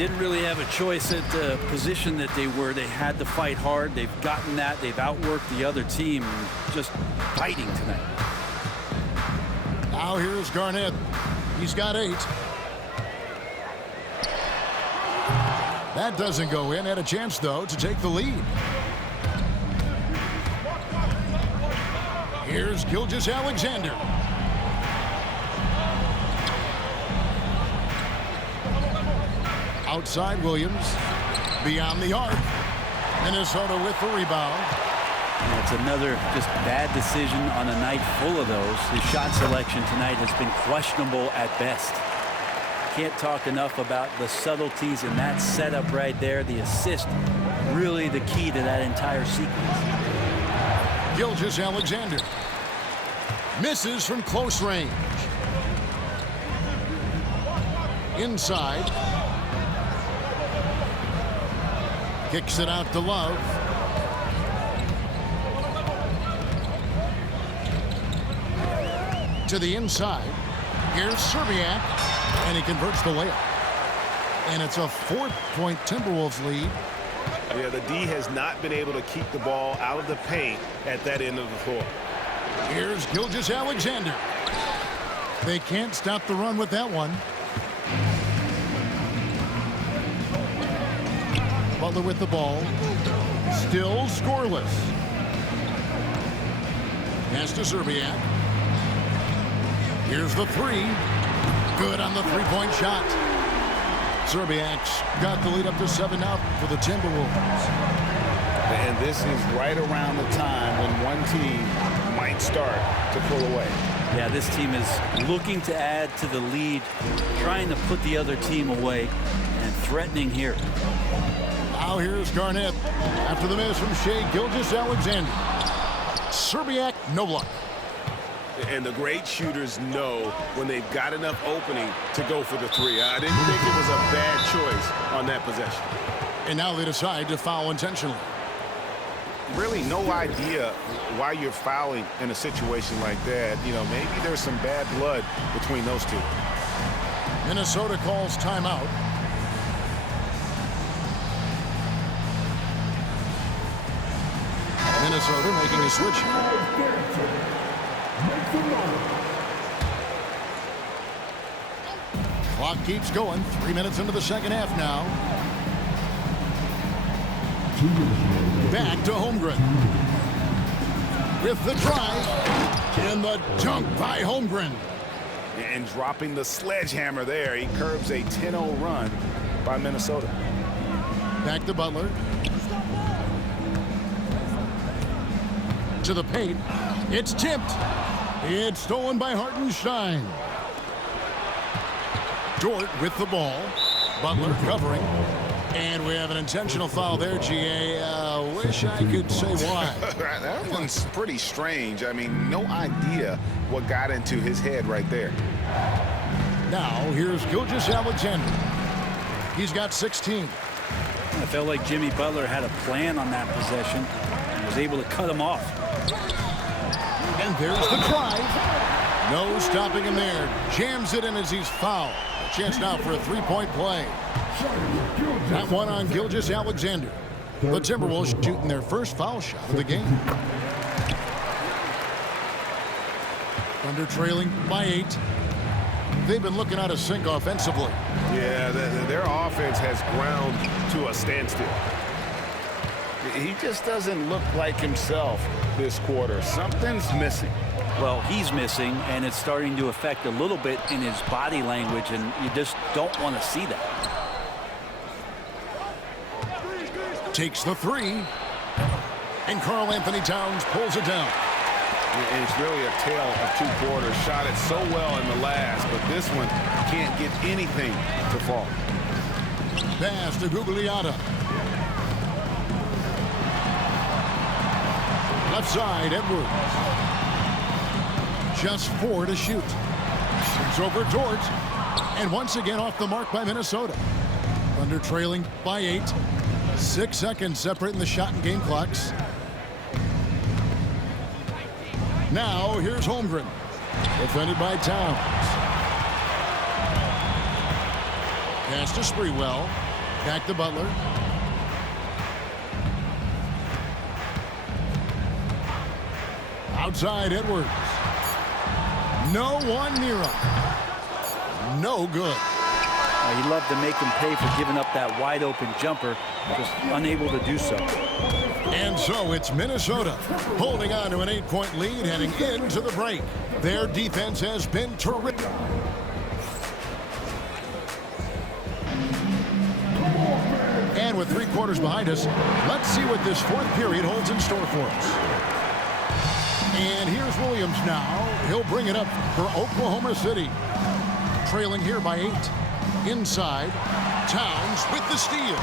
didn't really have a choice at the position that they were. They had to fight hard. They've gotten that. They've outworked the other team, just fighting tonight. Now here's Garnett. He's got 8. That doesn't go in. Had a chance, though, to take the lead. Here's Gilgeous-Alexander. Outside Williams. Beyond the arc. Minnesota with the rebound. That's another just bad decision on a night full of those. His shot selection tonight has been questionable at best. Can't talk enough about the subtleties in that setup right there. The assist, really the key to that entire sequence. Gilgeous-Alexander misses from close range. Inside. Kicks it out to Love. To the inside. Here's Szczerbiak. And he converts the layup. And it's a 4-point Timberwolves lead. Yeah, the D has not been able to keep the ball out of the paint at that end of the floor. Here's Gilgeous-Alexander. They can't stop the run with that one. Butler with the ball. Still scoreless. Pass to Szczerbiak. Here's the 3. Good on the 3-point shot. Szczerbiak's got the lead up to 7 now for the Timberwolves. And this is right around the time when one team might start to pull away. Yeah, this team is looking to add to the lead, trying to put the other team away, and threatening here. Now here's Garnett. After the miss from Shai Gilgeous-Alexander. Szczerbiak, no luck. And the great shooters know when they've got enough opening to go for the 3. I didn't think it was a bad choice on that possession. And now they decide to foul intentionally. Really no idea why you're fouling in a situation like that. You know, maybe there's some bad blood between those two. Minnesota calls timeout. Minnesota making a switch. Clock keeps going. 3 minutes into the second half now. Back to Holmgren. With the drive. And the dunk by Holmgren. And dropping the sledgehammer there. He curbs a 10-0 run by Minnesota. Back to Butler. To the paint. It's tipped. It's stolen by Hartenstein. Dort with the ball. Butler covering. And we have an intentional foul there, GA. Wish I could say why. That one's pretty strange. I mean, no idea what got into his head right there. Now, here's Gilgeous-Alexander. He's got 16. I felt like Jimmy Butler had a plan on that possession and was able to cut him off. And there's the drive. No stopping him there. Jams it in as he's fouled. Chance now for a 3-point play. That one on Gilgeous-Alexander. The Timberwolves shooting their first foul shot of the game. Thunder trailing by 8. They've been looking out of sync offensively. Yeah, their offense has ground to a standstill. He just doesn't look like himself this quarter. Something's missing. Well, he's missing, and it's starting to affect a little bit in his body language, and you just don't want to see that. Takes the 3. And Karl-Anthony Towns pulls it down. And it's really a tale of 2 quarters. Shot it so well in the last, but this one can't get anything to fall. Pass to Gugliotta. Left side, Edwards. Just 4 to shoot. Shoots over Dort. And once again off the mark by Minnesota. Thunder trailing by 8. 6 seconds separating the shot and game clocks. Now here's Holmgren. Defended by Towns. Pass to Sprewell. Back to Butler. Outside Edwards. No one near him. No good. He'd love to make him pay for giving up that wide open jumper, just unable to do so. And so it's Minnesota holding on to an 8-point lead heading into the break. Their defense has been terrific. And with 3 quarters behind us, let's see what this 4th period holds in store for us. And here's Williams now. He'll bring it up for Oklahoma City. Trailing here by 8. Inside. Towns with the steal.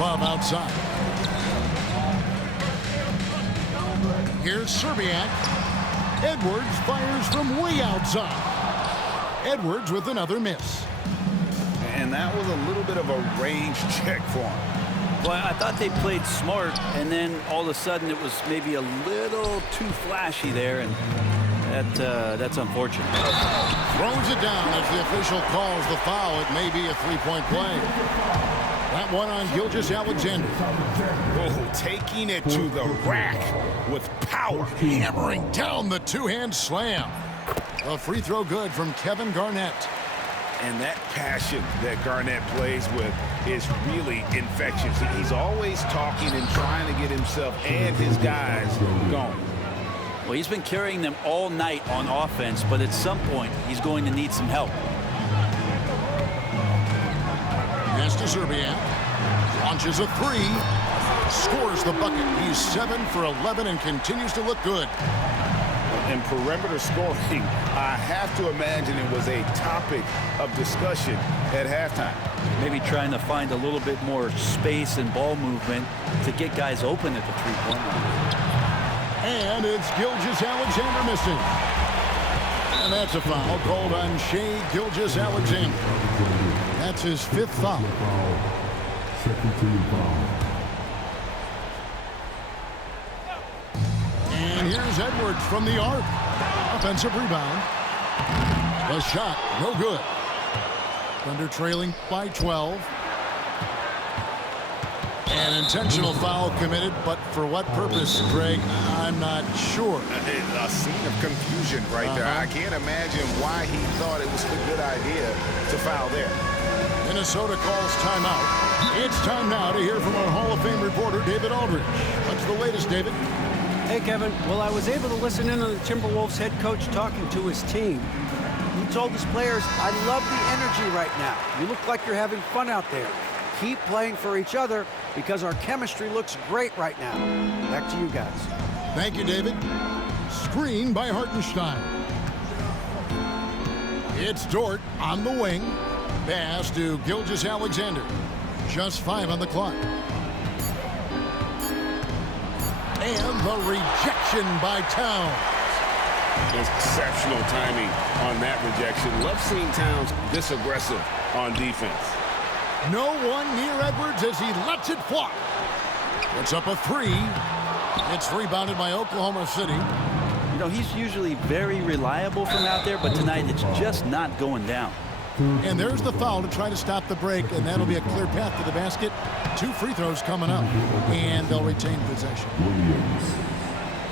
Love outside. Here's Serbiak. Edwards fires from way outside. Edwards with another miss. And that was a little bit of a range check for him. Well, I thought they played smart, and then all of a sudden it was maybe a little too flashy there, and that's unfortunate. Throws it down as the official calls the foul. It may be a 3-point play. That one on Gilgeous-Alexander. Oh, taking it to the rack with power. Hammering down the 2-hand slam. A free throw good from Kevin Garnett. And that passion that Garnett plays with is really infectious. He's always talking and trying to get himself and his guys going. Well, he's been carrying them all night on offense, but at some point he's going to need some help. Pass to Serbiak. Launches a 3. Scores the bucket. He's 7 for 11 and continues to look good. In perimeter scoring, I have to imagine it was a topic of discussion at halftime. Maybe trying to find a little bit more space and ball movement to get guys open at the 3-point line. And it's Gilgeous-Alexander missing. And that's a foul called on Shai Gilgeous-Alexander. That's his 5th foul. Second team foul. And here's Edwards from the arc. Offensive rebound. The shot, no good. Thunder trailing by 12. An intentional foul committed, but for what purpose, Greg? I'm not sure. A scene of confusion right there. I can't imagine why he thought it was a good idea to foul there. Minnesota calls timeout. It's time now to hear from our Hall of Fame reporter, David Aldridge. What's the latest, David? Hey, Kevin. Well, I was able to listen in on the Timberwolves head coach talking to his team. He told his players, I love the energy right now. You look like you're having fun out there. Keep playing for each other because our chemistry looks great right now. Back to you guys. Thank you, David. Screen by Hartenstein. It's Dort on the wing. Pass to Gilgeous-Alexander. Just 5 on the clock. And the rejection by Towns. Exceptional timing on that rejection. Love seeing Towns this aggressive on defense. No one near Edwards as he lets it fly. Puts up a 3. It's rebounded by Oklahoma City. You know, he's usually very reliable from out there, but tonight it's just not going down. And there's the foul to try to stop the break, and that'll be a clear path to the basket. 2 free throws coming up, and they'll retain possession. Williams.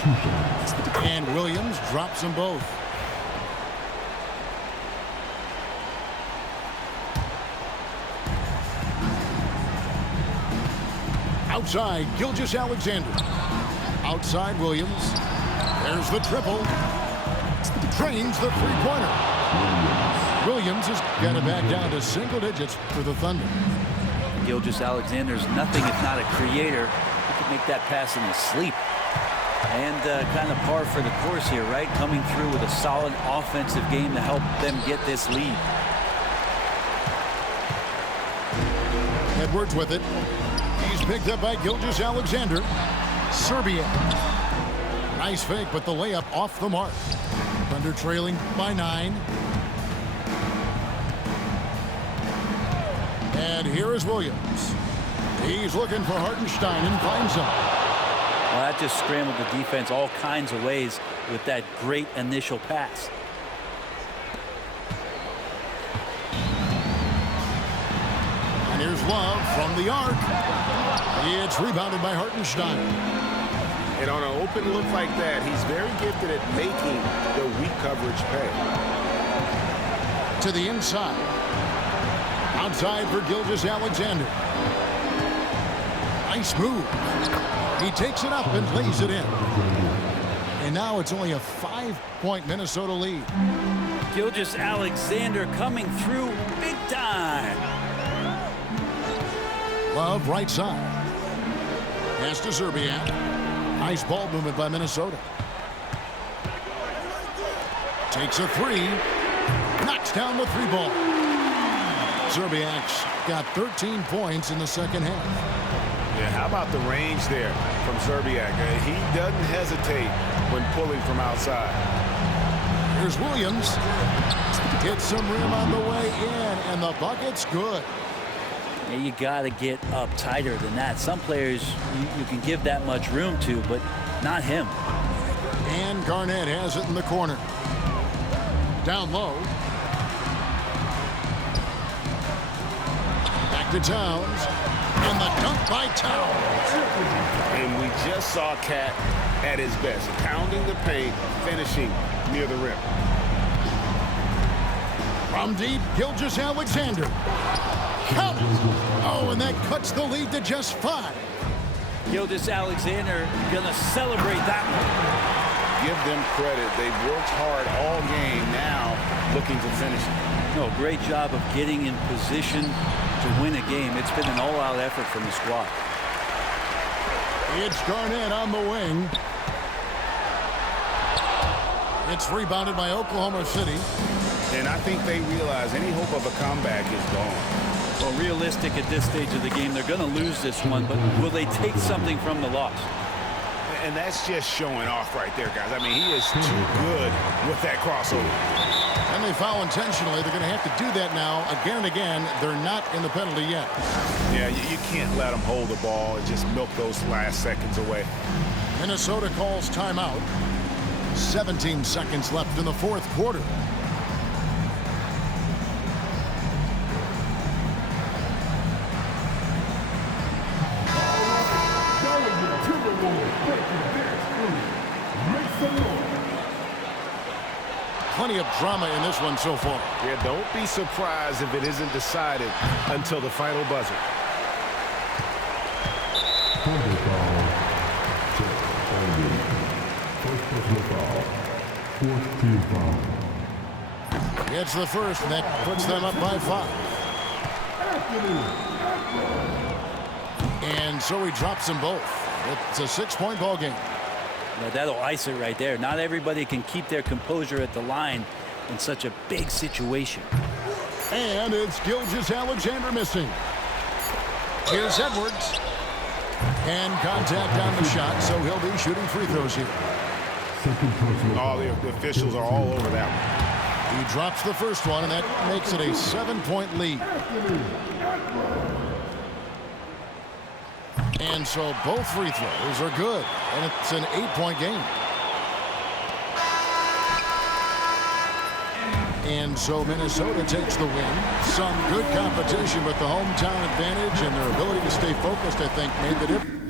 2 shots. And Williams drops them both. Outside, Gilgeous-Alexander. Outside, Williams. There's the triple. Drains the 3-pointer. Williams has got it back down to single digits for the Thunder. Gilgeous-Alexander's nothing if not a creator. He could make that pass in his sleep. And kind of par for the course here, right? Coming through with a solid offensive game to help them get this lead. Edwards with it. He's picked up by Gilgeous-Alexander. Serbia. Nice fake, but the layup off the mark. Thunder trailing by 9. And here is Williams. He's looking for Hartenstein and finds him. Well, that just scrambled the defense all kinds of ways with that great initial pass. Here's Love from the arc. It's rebounded by Hartenstein. And on an open look like that, he's very gifted at making the weak coverage pay. To the inside. Outside for Gilgeous-Alexander. Nice move. He takes it up and lays it in. And now it's only a 5-point Minnesota lead. Gilgeous-Alexander coming through big time. Love right side. Pass to Szczerbiak. Nice ball movement by Minnesota. Takes a three. Knocks down the three ball. Szczerbiak's got 13 points in the second half. Yeah, how about the range there from Szczerbiak? He doesn't hesitate when pulling from outside. Here's Williams. Hits some rim on the way in, and the bucket's good. Yeah, you got to get up tighter than that. Some players you can give that much room to, but not him. And Garnett has it in the corner. Down low. Back to Towns. And the dunk by Towns. And we just saw Cat at his best, pounding the paint, finishing near the rim. From deep, Gilgeous-Alexander. Count it. Oh, and that cuts the lead to just 5. Gilgeous-Alexander gonna celebrate that one. Give them credit. They've worked hard all game, now looking to finish it. No, great job of getting in position to win a game. It's been an all-out effort from the squad. It's Garnett on the wing. It's rebounded by Oklahoma City. And I think they realize any hope of a comeback is gone. Well, realistic at this stage of the game, they're going to lose this one, but will they take something from the loss? And that's just showing off right there, guys. I mean, he is too good with that crossover. And they foul intentionally. They're going to have to do that now again and again. They're not in the penalty yet. Yeah, you can't let them hold the ball and just milk those last seconds away. Minnesota calls timeout. 17 seconds left in the fourth quarter. Plenty of drama in this one so far. Yeah, don't be surprised if it isn't decided until the final buzzer. It's the first, and that puts them up by 5. And so he drops them both. It's a 6-point ball game. Now, that'll ice it right there. Not everybody can keep their composure at the line in such a big situation. And it's Gilgeous-Alexander missing. Here's Edwards. And contact on the shot, so he'll be shooting free throws here. Oh, the officials are all over that one. He drops the first one, and that makes it a 7-point lead. And so both free throws are good, and it's an 8-point game. And so Minnesota takes the win. Some good competition, but the hometown advantage and their ability to stay focused, I think, made the difference.